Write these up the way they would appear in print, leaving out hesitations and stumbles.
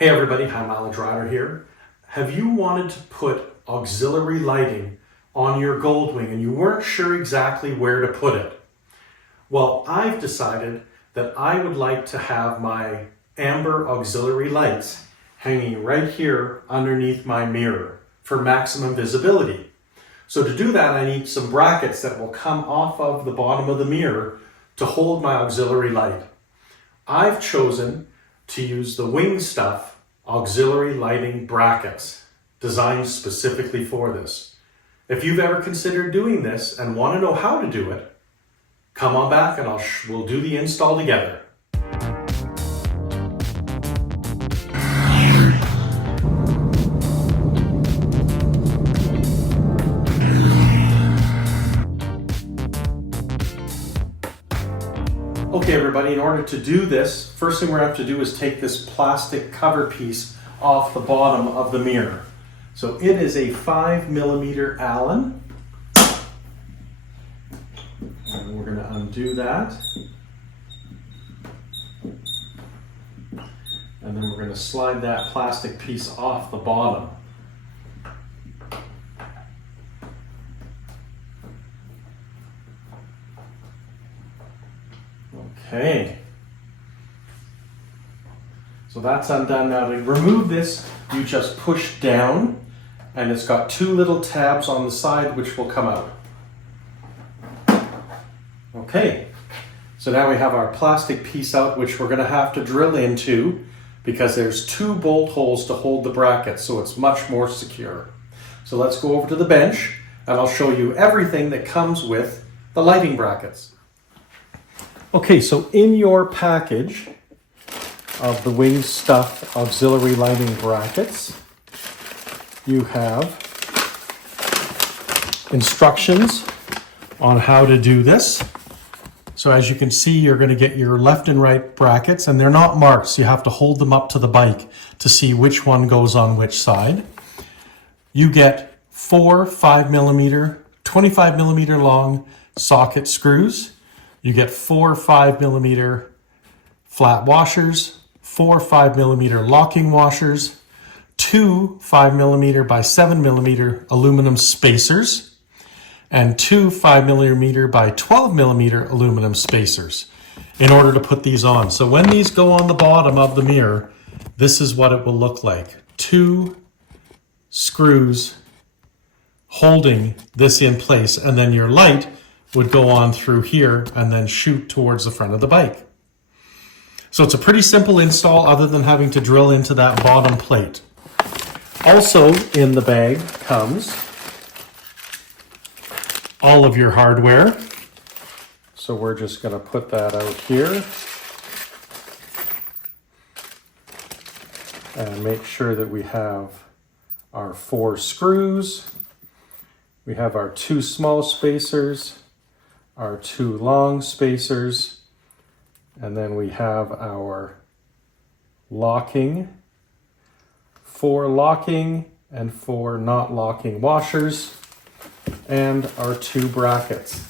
Hey everybody, hi, Mileage Rider here. Have you wanted to put auxiliary lighting on your Goldwing and you weren't sure exactly where to put it? Well, I've decided that I would like to have my amber auxiliary lights hanging right here underneath my mirror for maximum visibility. So to do that, I need some brackets that will come off of the bottom of the mirror to hold my auxiliary light. I've chosen to use the Wingstuff Auxiliary Lighting Brackets, designed specifically for this. If you've ever considered doing this and want to know how to do it, come on back and we'll do the install together. Okay everybody, in order to do this, first thing we're going to have to do is take this plastic cover piece off the bottom of the mirror. So it is a 5mm Allen. And we're going to undo that. And then we're going to slide that plastic piece off the bottom. Okay, so that's undone. Now to remove this, you just push down and it's got two little tabs on the side which will come out. Okay, so now we have our plastic piece out, which we're going to have to drill into because there's two bolt holes to hold the bracket, so it's much more secure. So let's go over to the bench and I'll show you everything that comes with the lighting brackets. Okay, so in your package of the Wingstuff Auxiliary Lighting Brackets, you have instructions on how to do this. So as you can see, you're going to get your left and right brackets, and they're not marked, so you have to hold them up to the bike to see which one goes on which side. You get 4 5mm, 25mm long socket screws. You get 4 5mm flat washers, 4 5mm locking washers, 2 5mm by 7mm aluminum spacers, and 2 5mm by 12mm aluminum spacers in order to put these on. So when these go on the bottom of the mirror, this is what it will look like. 2 screws holding this in place, and then your light would go on through here and then shoot towards the front of the bike. So it's a pretty simple install other than having to drill into that bottom plate. Also in the bag comes all of your hardware. So we're just going to put that out here and make sure that we have our 4 screws. We have our 2 small spacers, our 2 long spacers, and then we have our locking, 4 locking and 4 not locking washers, and our 2 brackets.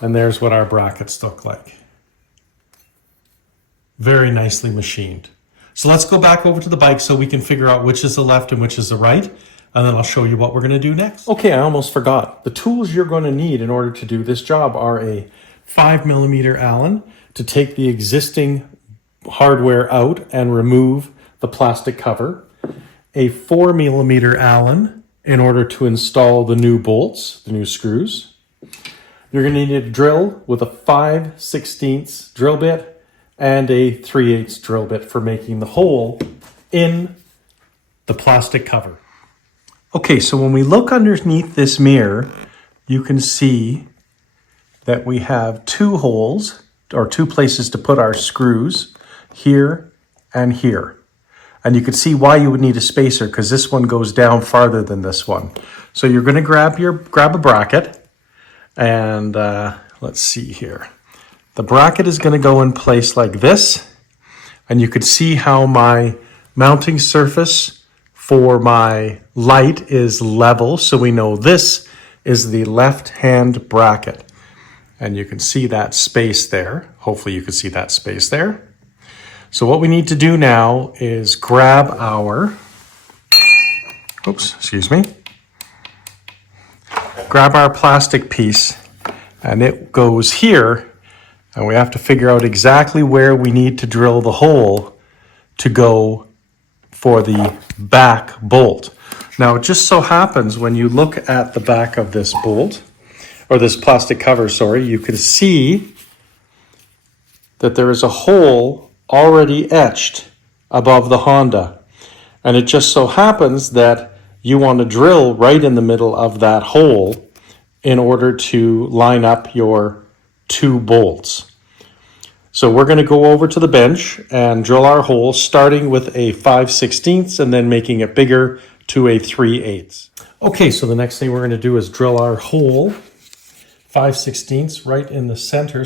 And there's what our brackets look like. Very nicely machined. So let's go back over to the bike so we can figure out which is the left and which is the right, and then I'll show you what we're going to do next. Okay, I almost forgot. The tools you're going to need in order to do this job are a 5mm Allen to take the existing hardware out and remove the plastic cover, a 4mm Allen in order to install the new bolts, the new screws. You're going to need a drill with a 5/16 drill bit and a 3/8 drill bit for making the hole in the plastic cover. Okay, so when we look underneath this mirror, you can see that we have 2 holes, or 2 places to put our screws, here and here. And you can see why you would need a spacer, because this one goes down farther than this one. So you're going to grab a bracket, and let's see here. The bracket is going to go in place like this, and you can see how my mounting surface for my light is level, so we know this is the left-hand bracket. And you can see that space there. Hopefully you can see that space there. So what we need to do now is grab our, grab our plastic piece, and it goes here, and we have to figure out exactly where we need to drill the hole to go for the back bolt. Now, it just so happens when you look at the back of this bolt, or this plastic cover, sorry, you can see that there is a hole already etched above the Honda. And it just so happens that you want to drill right in the middle of that hole in order to line up your two bolts. So we're going to go over to the bench and drill our hole, starting with a 5/16 and then making it bigger to a 3/8. Okay, so the next thing we're going to do is drill our hole 5/16 right in the center,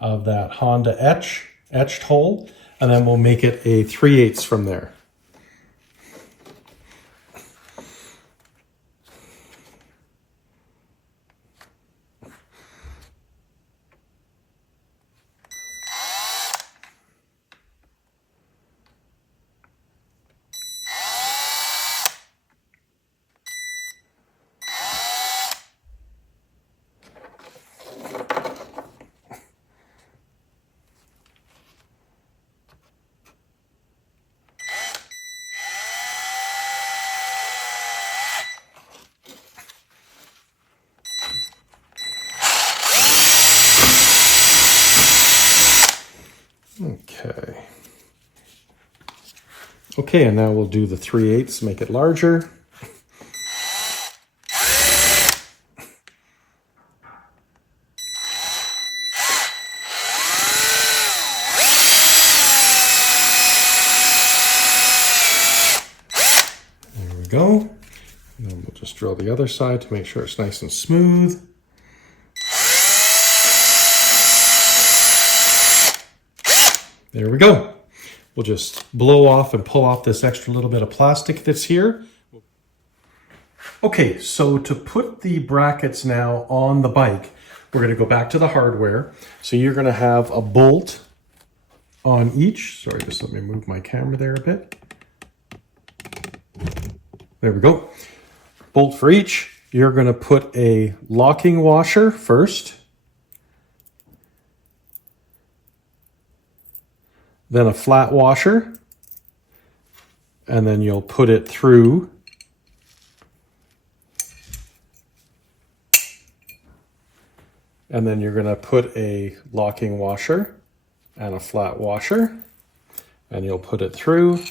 of that Honda etched hole, and then we'll make it a 3/8 from there. Okay, and now we'll do the 3/8, make it larger. There we go. And then we'll just drill the other side to make sure it's nice and smooth. There we go. We'll just blow off and pull off this extra little bit of plastic that's here. Okay, so to put the brackets now on the bike, we're going to go back to the hardware. So you're going to have a bolt on each. Sorry, just let me move my camera there a bit. There we go. Bolt for each. You're going to put a locking washer first. Then a flat washer, and then you'll put it through. And then you're going to put a locking washer and a flat washer, and you'll put it through.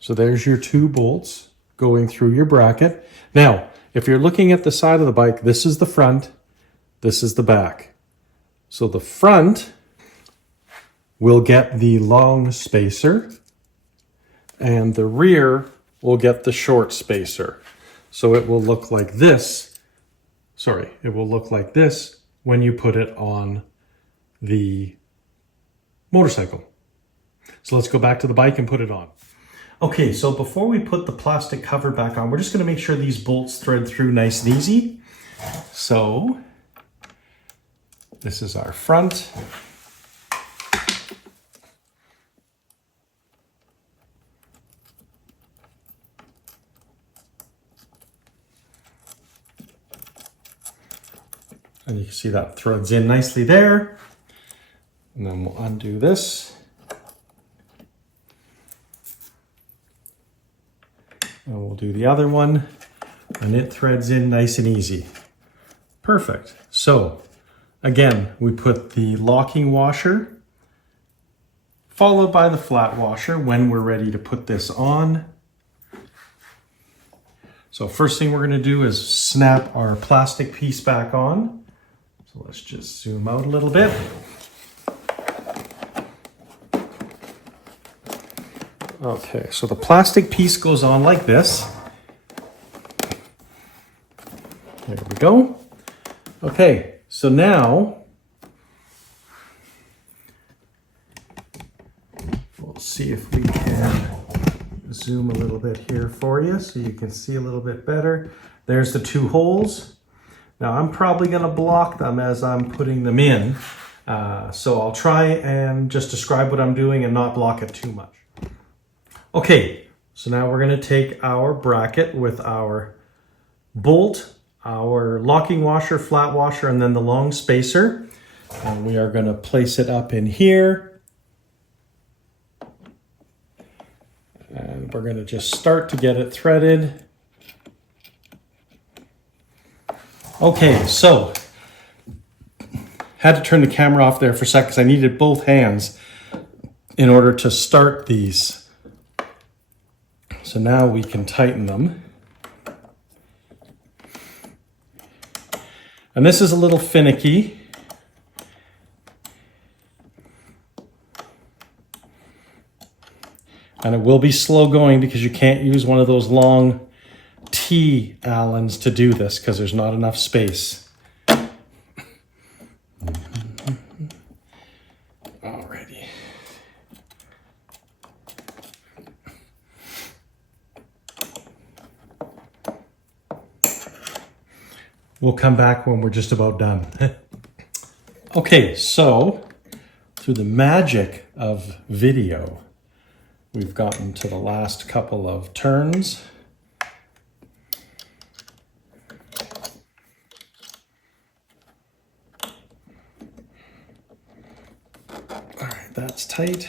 So there's your two bolts going through your bracket. Now, if you're looking at the side of the bike, this is the front, this is the back. So the front will get the long spacer, and the rear will get the short spacer. So it will look like this. Sorry, it will look like this when you put it on the motorcycle. So let's go back to the bike and put it on. Okay, so before we put the plastic cover back on, we're just going to make sure these bolts thread through nice and easy. So this is our front. And you can see that threads in nicely there. And then we'll undo this. And we'll do the other one. And it threads in nice and easy. Perfect. So, again, we put the locking washer, followed by the flat washer when we're ready to put this on. So first thing we're going to do is snap our plastic piece back on. So let's just zoom out a little bit. Okay, so the plastic piece goes on like this. There we go. Okay, so now we'll see if we can zoom a little bit here for you so you can see a little bit better. There's the two holes. Now I'm probably going to block them as I'm putting them in. So I'll try and just describe what I'm doing and not block it too much. Okay, so now we're going to take our bracket with our bolt, our locking washer, flat washer, and then the long spacer. And we are going to place it up in here. And we're going to just start to get it threaded. Okay, so had to turn the camera off there for a sec because I needed both hands in order to start these. So now we can tighten them. And this is a little finicky. And it will be slow going because you can't use one of those long T Allens to do this because there's not enough space. Alrighty. We'll come back when we're just about done. Okay, so through the magic of video, we've gotten to the last couple of turns. All right, that's tight.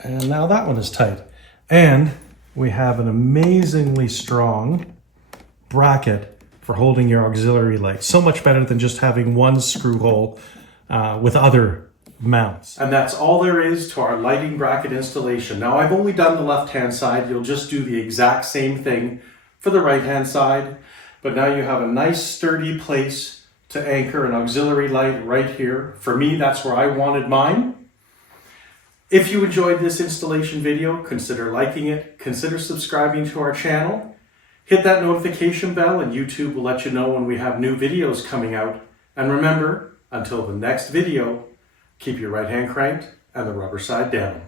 And now that one is tight. And we have an amazingly strong bracket for holding your auxiliary light. So much better than just having one screw hole with other mounts. And that's all there is to our lighting bracket installation. Now I've only done the left-hand side. You'll just do the exact same thing for the right-hand side. But now you have a nice sturdy place to anchor an auxiliary light right here. For me, that's where I wanted mine. If you enjoyed this installation video, consider liking it, consider subscribing to our channel. Hit that notification bell and YouTube will let you know when we have new videos coming out. And remember, until the next video, keep your right hand cranked and the rubber side down.